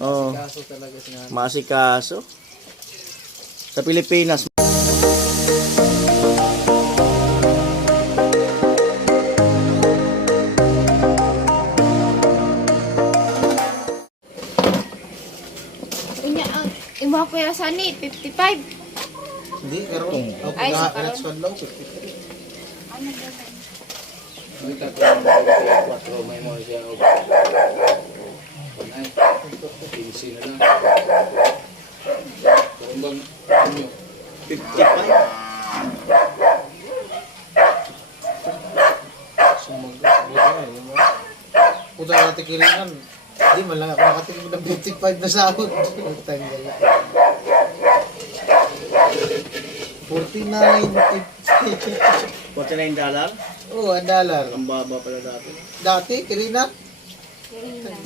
Oh, Kaso talaga si nanay. masikaso. Sa Pilipinas, Unya ang imo ko ya sani 55. Hindi, karoon. Ako Ay, sa na, karoon. next one lang. Ano ba? Tatlo, quatro, may mo siya. O- Panay, 15 na lang. Kung bang, ano, 55. Sumagot. Punta ka natin kiringan. Hindi, man lang ako nakatikim ng 55 na sahod. Tanggal. 49, 50. 49 dollar. Oo, ang dollar. Ang baba pala dati. Dati, kirina. Kiring lang.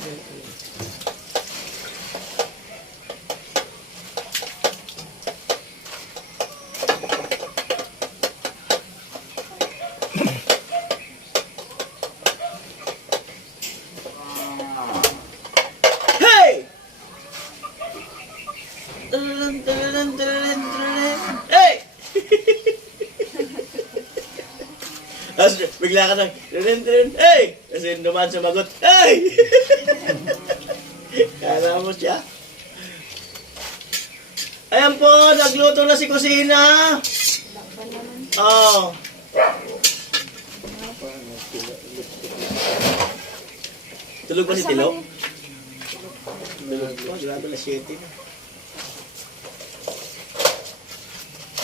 Hey! Tulun, tulun, tulun, tulun. Hey! Tapos bigla ka nang, tulun, tulun, hey! Kasi dumaan sumagot, hey! Kala mo siya. Ayan po, nagluto na si Kusina. Naman. Oh. Tulog ba si Tilo? Tulog po, grabe na 7.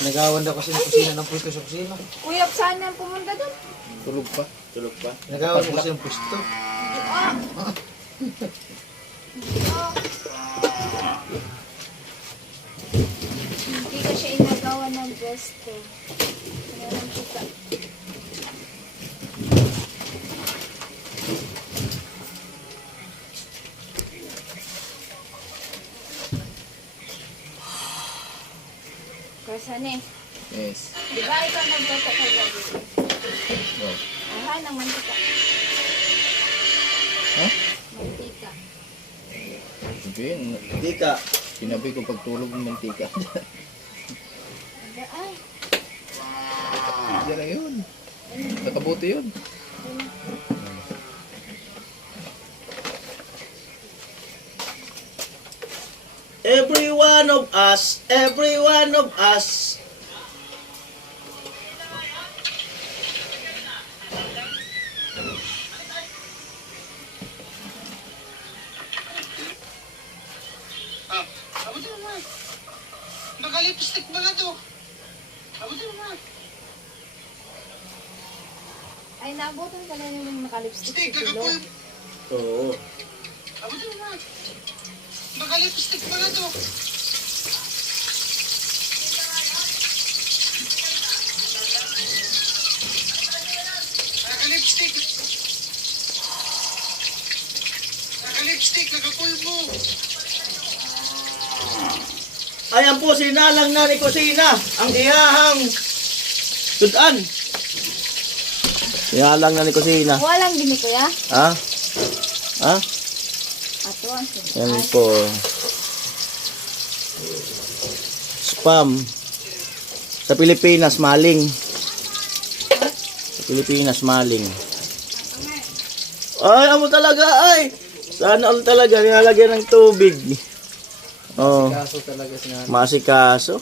Nagawan daw kasi ng kusina ng pwesto sa kusina. Kuya, saan ang pumunta doon? tulog pa. Tulog pa. Nagawan mo kasi ng pwesto. Ah! Hindi ka siya inagawa ng pwesto. Meron kita. Kasan eh. Yes. Di ba ikaw nagluto kay gabi? Oh. Aha, ng mantika. Ha? Mantika. Sabihin, Di ka. sinabi ko pagtulog ng mantika. Ay. Diyan na yun. Nakabuti yun. Every one of us, every one of us. Ah, abo din naman. Nakalipstick ba na to? Abo din naman. Ay, naabutan pala yung nakalipstick Stick, nakapul. Oo. Abo din naman. Nakalipstick ba na to? Nakalipstick. Nakalipstick, nakapulbo. Ayan po, sinalang na ni Kusina ang iyahang tudan. Sinalang na ni Kusina. Walang gini kuya. Ha? Ha? Yan po. Spam. Sa Pilipinas, maling. Sa Pilipinas, maling. Ay, amo talaga, ay! Sana all talaga, nilalagyan ng tubig. Oh, Kaso talaga si nanay. masikaso.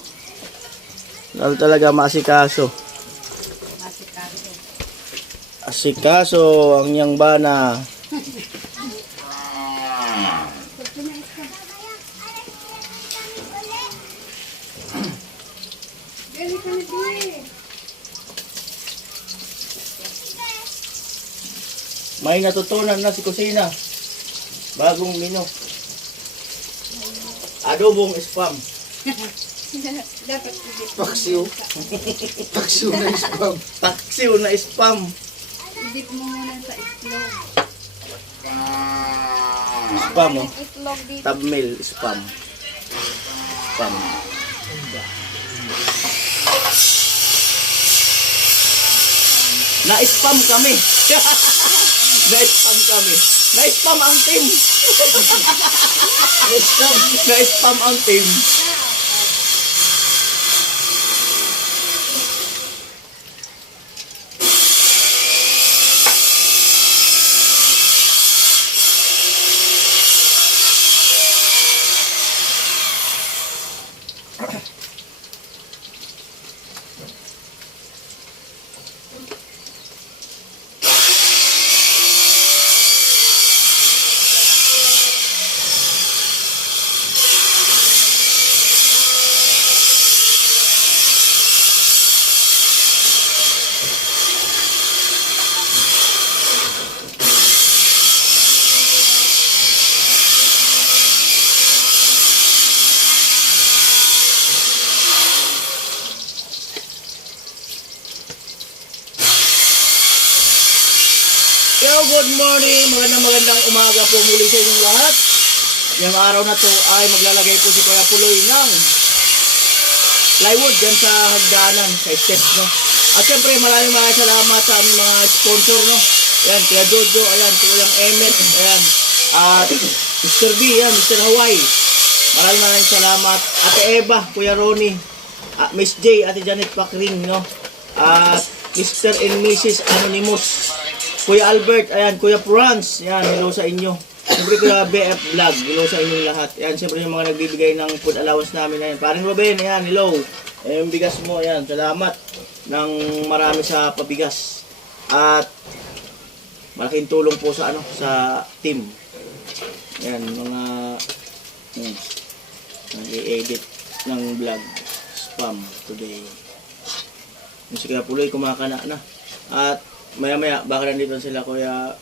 Ano talaga masikaso? Asikaso ang yang bana. May natutunan na si Kusina. Bagong menu. Adobong spam. Dapat. Paksiw. Paksiw na spam. Taksiw na spam. Idip mo muna sa itlog. Spam oh. Itlog dito. Tabmil spam. Spam. Na-spam kami. Na-spam kami. Na-spam ang team. Na-spam ang team. Umaga po muli sa inyong lahat. Yung araw na to ay maglalagay po si Kuya Puloy ng plywood dyan sa hagdanan, sa steps, no? At syempre, maraming maraming salamat sa aming mga sponsor, no? Ayan, Kuya Jojo, ayan, Kuya Emmet, ayan. At Mr. B, ayan, Mr. Hawaii. Maraming maraming salamat. Ate Eva, Kuya Ronnie, at Miss J, Ate Janet Pakring, no? At Mr. and Mrs. Anonymous. Kuya Albert, ayan, Kuya Franz, ayan, hello sa inyo. Siyempre Kuya BF Vlog, hello sa inyong lahat. Ayan, siyempre yung mga nagbibigay ng food allowance namin, ayan. Paring Ruben, ayan, hello. Ayan, yung bigas mo, ayan, salamat ng marami sa pabigas. At malaking tulong po sa ano, sa team. Ayan, mga hmm, nag-edit ng vlog spam today. Yung si Kuya Puloy kumakana na. At maya maya baka nandito sila Kuya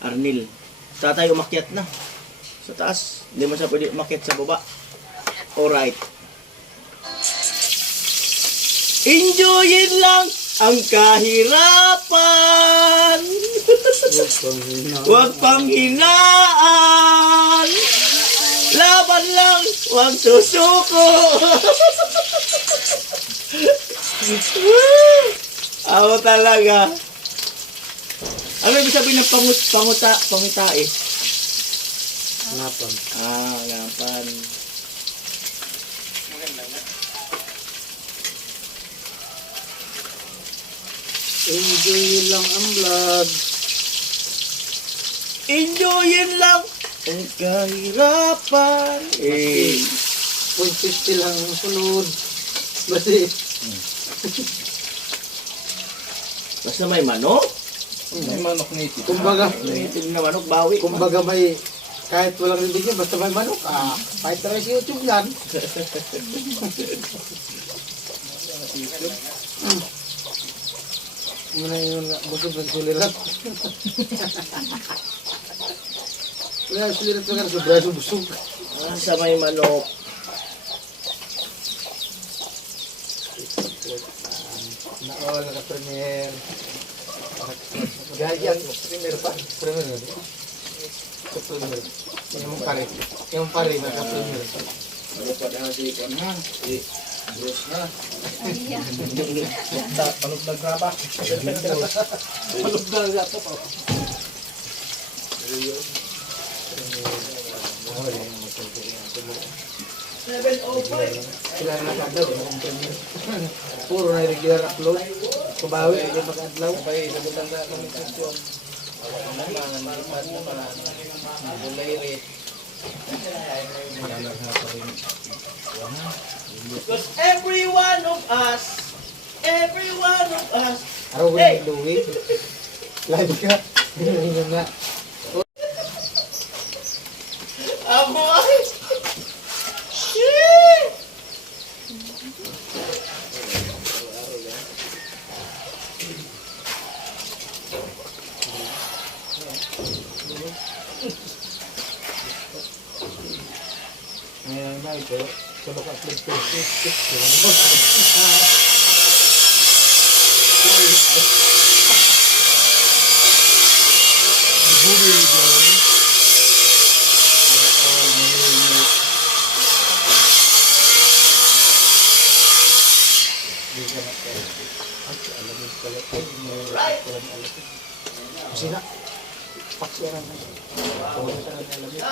Arnil. Tatay umakyat na. Sa taas. Hindi mo siya pwede umakyat sa baba. Alright. Enjoyin lang ang kahirapan. Huwag pang hinaan. Laban lang, huwag susuko. Ako talaga. Ano ibig sabihin ng pangut, panguta, panguta eh? Napang. Ah, ngapan. Enjoy lang ang vlog. Enjoyin lang ang kahirapan. Eh, 0.50 lang ang sunod. Basi, basta may manok. May manok native. kumbaga, Native na manok, bawi. kumbaga may, kahit walang bibigyan, basta may manok, ah, kahit tayo sa YouTube yan. Muna yun, busog ng sulirat. Kaya sulirat ka na, sobra yung busog. Basta may manok. Naol, naka-premier. Ganyan, premier pa. Na rin. Sa premier. Yung pare. Yung pare, naka-premier. Ano pa na si Kwan ha? Si Bruce na. Palog na graba. Palog na graba pa. Sila na kagad, yung premier. Puro na regular upload. Kubawi, yung mag-adlaw. Sabay, sagutan sa kami question. Wala naman, lipat naman. Bulay rin. Because every one of us, every one of us, Araw ko Hey! yung luwi. Live ka. Yun nga. Sina? Paksyaran na. Ka na nalamit.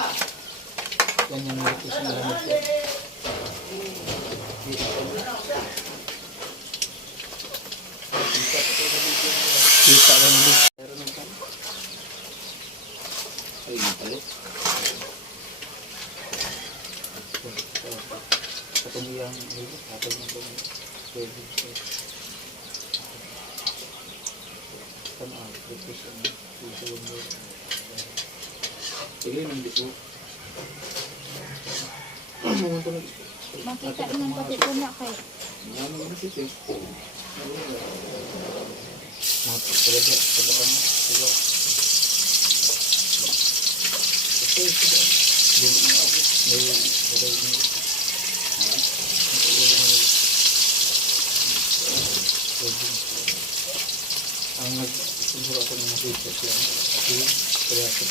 Yan yung nilipis na nalamit ko. Kita lang din. Meron ng kan. Ay, napalit. Katungiyang nilipis. Kapag nang ganun. Pwede. Kan ah, nilipis ang piso yung meron. Sige, nang dito. Mga tunog. Makita naman pati ko na kay. Ano naman si Teo? Mga talaga. Talaga. Talaga. Ito, ito. Dili na ako. May waray na. Ha? Ito, wala na. Pwede. Ang nag-siguro ako ng research lang. Ako yun. Kaya ako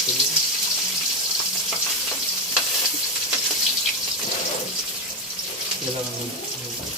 ito yun. Kailangan ng ng-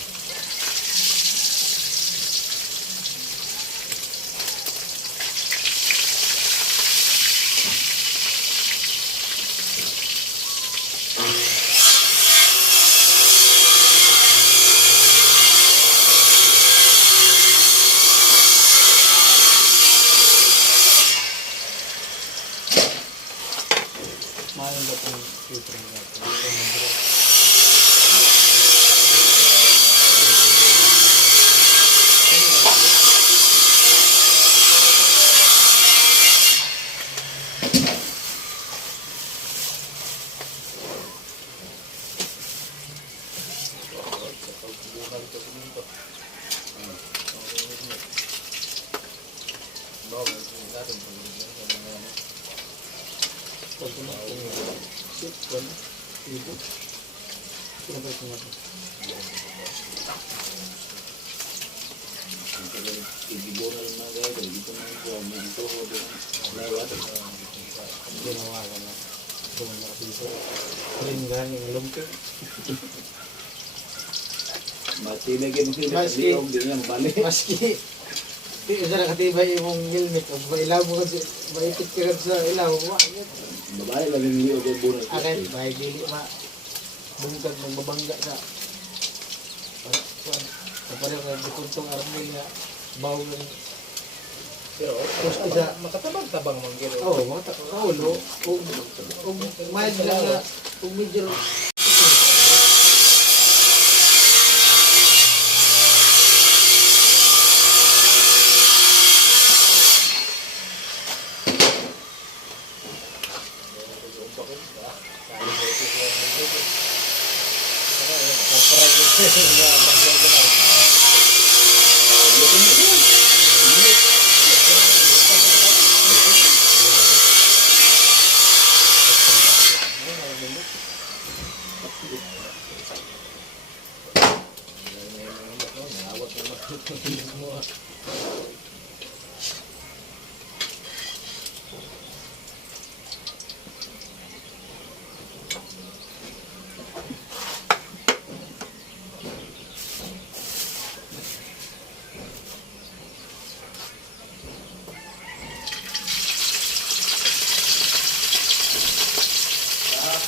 Mayroon ba itong filter na ito? Ito ang mahirap. Pag tumakbo, sit, wala, ibo. Pinabay ko nga ito. Ang tagal, igibo na lang mga gaya. Dito na ito. May ito ko doon. Lawat. Ginawa ko na. Kung ang lumping. Matinag yung helmet. Maski. Hindi ako ganyan. Balik. Maski, di isa nakatibay imong helmet. Pag mailaw mo kasi, maipit ka sa ilaw mo. Babae lang yung liyo ko bunal. Akin, may dili ma. Bungkag ng babangga sa. Kapareho ka, dikuntong armil nga. Bawo ng Pero, Tapos isa, makatabang-tabang man gino. Oo, ta- oo, no? Kung, kung mild lang na, kung medyo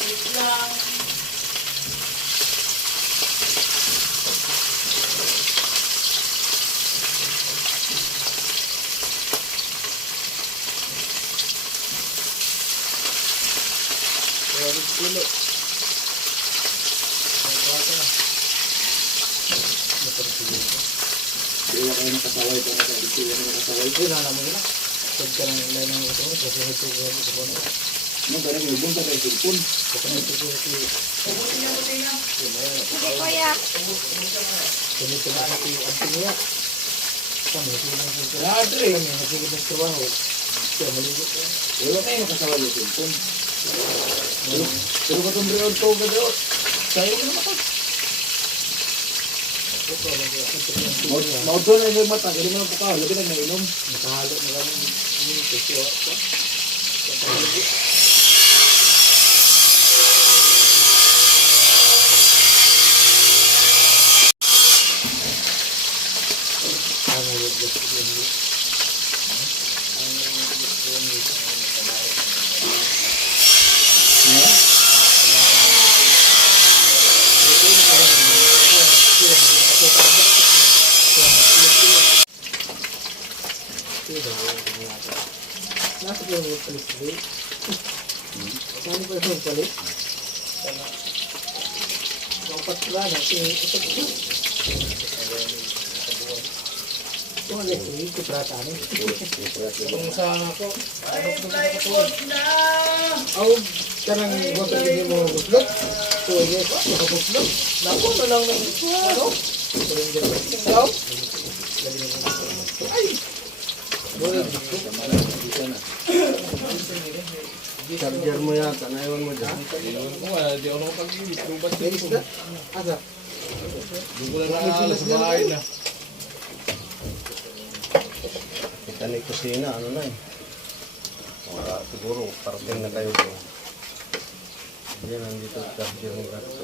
Hindi na kayo nakasaway pa na sa ito. Hindi nakasaway. Ito na naman nila. Pag ka ng ilan ng ito, kasi ito ko sa bono. Ka kayo silpon. Kasi ito ko ito. Sige kuya. Radre. Wala kayo nakasaway yung silpon. Pero, katong breod ko ba daw? Sayo ko naman ako. Ito lang kaya. Ito yung ito Mau- niya. Maudto na yung mata. Hindi mo na pukaw. Labi na nainom. Nakahalo na lang yung kasi ako. Ano yung gusto ko yung Ano yung gusto ko yung Lisli. Saan pa yung palit? Na. Ito. Ito ang. Ito prata ni. Kung sa ako, ano ko sa ako? Aw, kanang boto hindi mo guslot. So, yes, nakabuslot. Naku, na lang ng ano? Ikaw? Ay! Wala, na. Charger mo yata, naiwan mo dyan. Ewan ko nga, di ako nakapag-ibig. Lubat May isda? Asa? Doon ko lang naalas sa bahay na. Kita ni kusina, ano na eh. Mga siguro, parating na kayo po. Yan, nandito charger ng gato.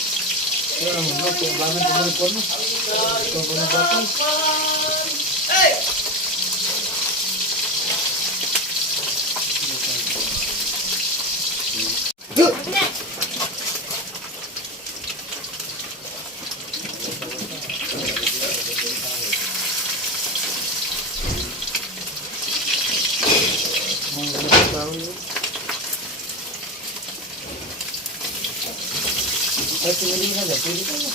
Kaya naman, no? Kung bakit tumalik ko, no? Ikaw pa na どうぞ。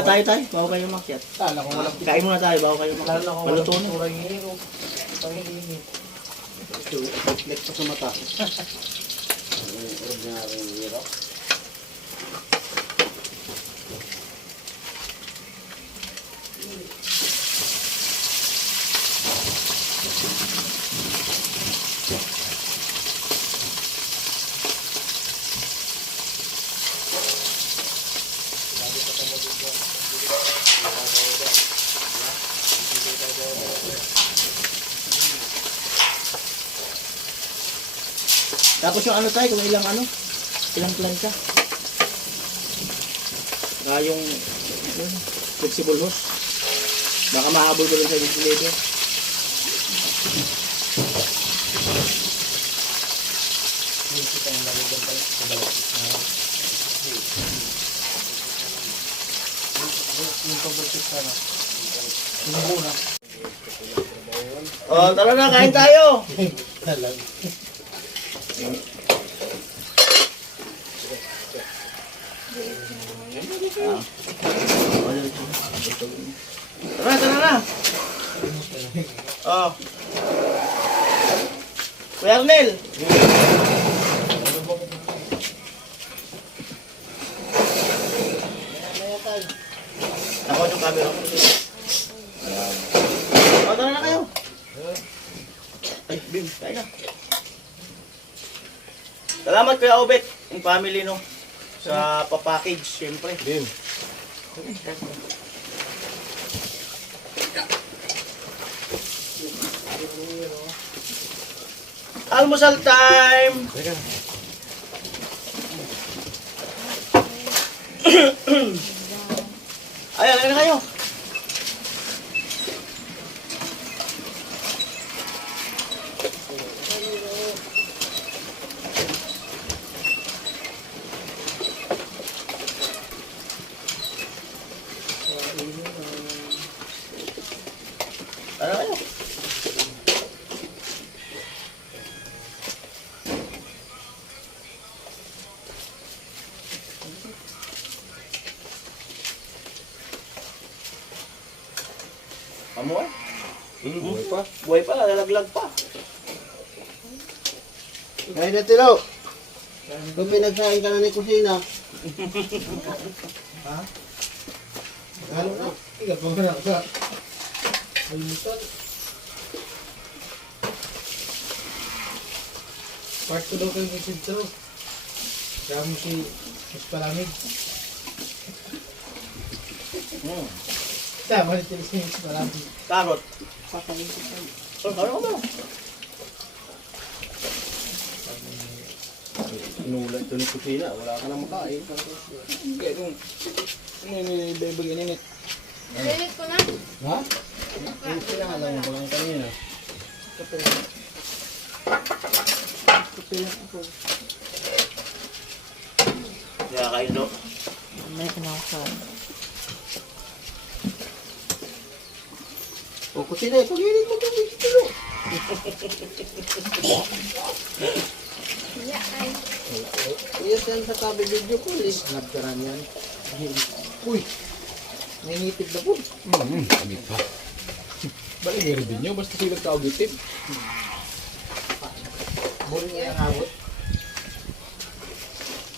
Muna tayo tayo, bago kayo makyat. Sana kung walang Kain muna tayo, bago kayo makyat. Kung Maluto walang na. turang hero. Panginit. Reflect sa mata. Tapos yung ano tayo, kung ilang ano, ilang plancha. Saka yung yun, flexible hose. Baka mahabol ko rin sa ventilator. Oh, tara na, kain tayo! Talag. Ah. Tara. Oh. Kuya. Ako yung camera. O, tara na kayo. Ay, Bim, tayo na. Kuya Obet, yung family no. Sa papackage, syempre. Bim. Almusal time! Teka. Ayan, ayan na kayo. Ano kayo? Amo eh? Hmm, buhay pa. Buhay pa, lalaglag pa. Kaya na tilo. Kung pinagsain ka na ni kusina. ha? Ano na? Ikat mo na sa. Ayusan. Part ko daw kayo ni Sidro. Kaya mo si Mas Palamig. Hmm. Tama ni Tilis ni Mas Palamig. Karot. Oh, ano ka ba? Inulan ito ni Kusina. Wala ka nang makain. Kaya kung... Ini, bebag ininit. Dilit ko na. Ha? Hindi sila nga lang bagang kanina. Kaya kayo do. O kusina, pagilit mo ito. Tilo. Yeah, ay. Yes, yan sa tabi video ko. List na ka yan. Uy. Nangitig na po. Hmm, amit pa. Balik meron din nyo, basta sila kaugitin. Buring yan ang abot.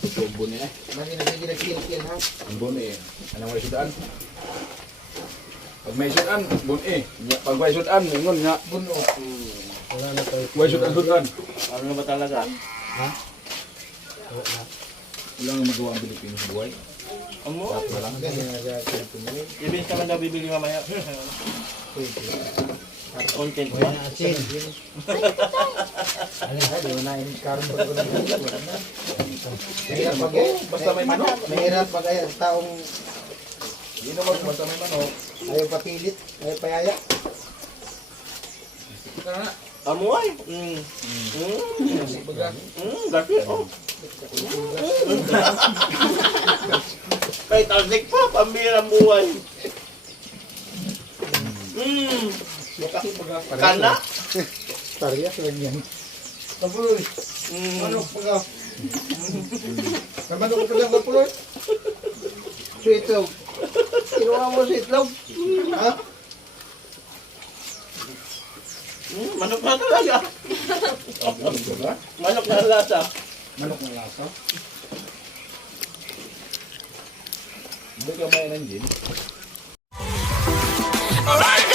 Ito ang buni eh. Mali na sige nagkil-kil ha. Ang buni eh. Anong may sudaan? Pag may sudaan, buni eh. Pag may sudaan, ingon nga. Buno. Wala na tayo. May sudaan, sudaan. Ano na ba talaga? Wala nga magawa ang Pilipino sa buhay. Amo? Na lang. Na. Ibig naman daw bibili mamaya. Content Wala ba? na asin. Ano ha, di mo na yung karon pa ko na. Wala na. Mahirap pag Basta may manok. Mahirap pag ay ang taong Hindi naman, basta may manok. Ayaw patilit, ayaw payaya. Ito na na. Amo ay. Mm. Mm. Mm, dati. Oh. Kay talsik pa, pambirang buhay. Mm. Kana? Parehas lang yan. Kapuloy. Mm. Manok pag Kamanok ko lang kapuloy. Kinuha mo sa itlog. Ha? Hmm, manok na talaga. manok na lasa. Manok na lasa? Hindi ka mayanan din. Alright!